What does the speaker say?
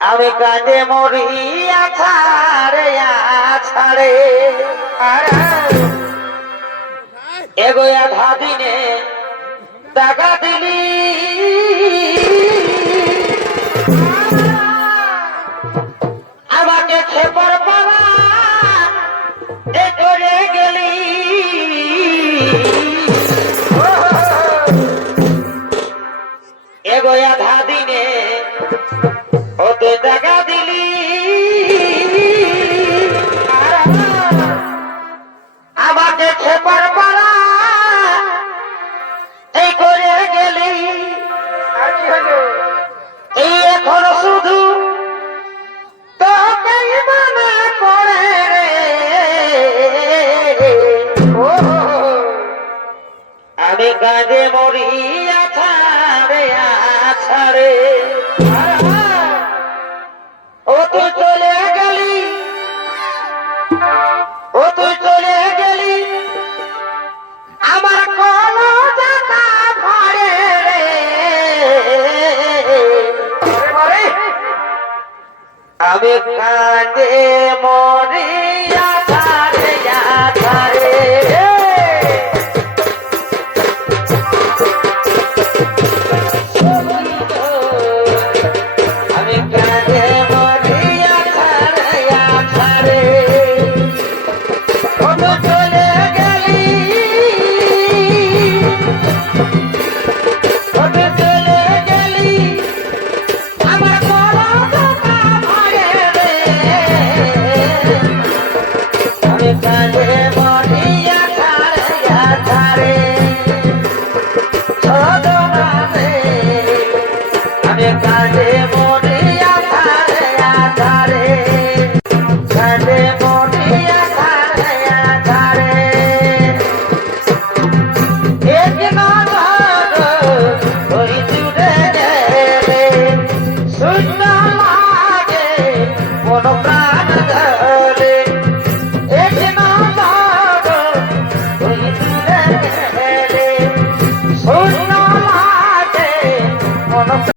আমি কাঁদে মরিয়া ছাড়ে ছাড়ে এগো আধা দিনে টাকা দিলি আমাকে খেপার পালা এ করে গেলি এগো আধা দিনে ওতে টাকা দিলি আমাকে খেপার পালা এই করে গেলি এই এখন শুধু তোকেই মনে পড়ে রে আমি কাঁদে মরিয়া ছাড়ে ছাড়ে ও তুই চলে গেলি ও তুই চলে গেলি আমার কোন জায়গা ভরে রে আমি কাঁদে মরিয়া ছাড়ে ছাড়ে আমি কাঁদে মরিয়া ছাড়ে ছাড়ে ও তো চলে গেলি ও তো চলে গেলি আমার বড় কথা ভরে রে আমি কাঁদে মরিয়া ছাড়ে ছাড়ে ছোট মানে আমি কাঁদে মরিয়া ছাড়ে ছাড়ে কাঁদে মরিয়া ছাড়ে ছাড়ে এক নজর ওই জুড়ে গেলে শূন্য লাগে মন প্রাণ ধরে এক নজর ওই জুড়ে গেলে শূন্য লাগে মন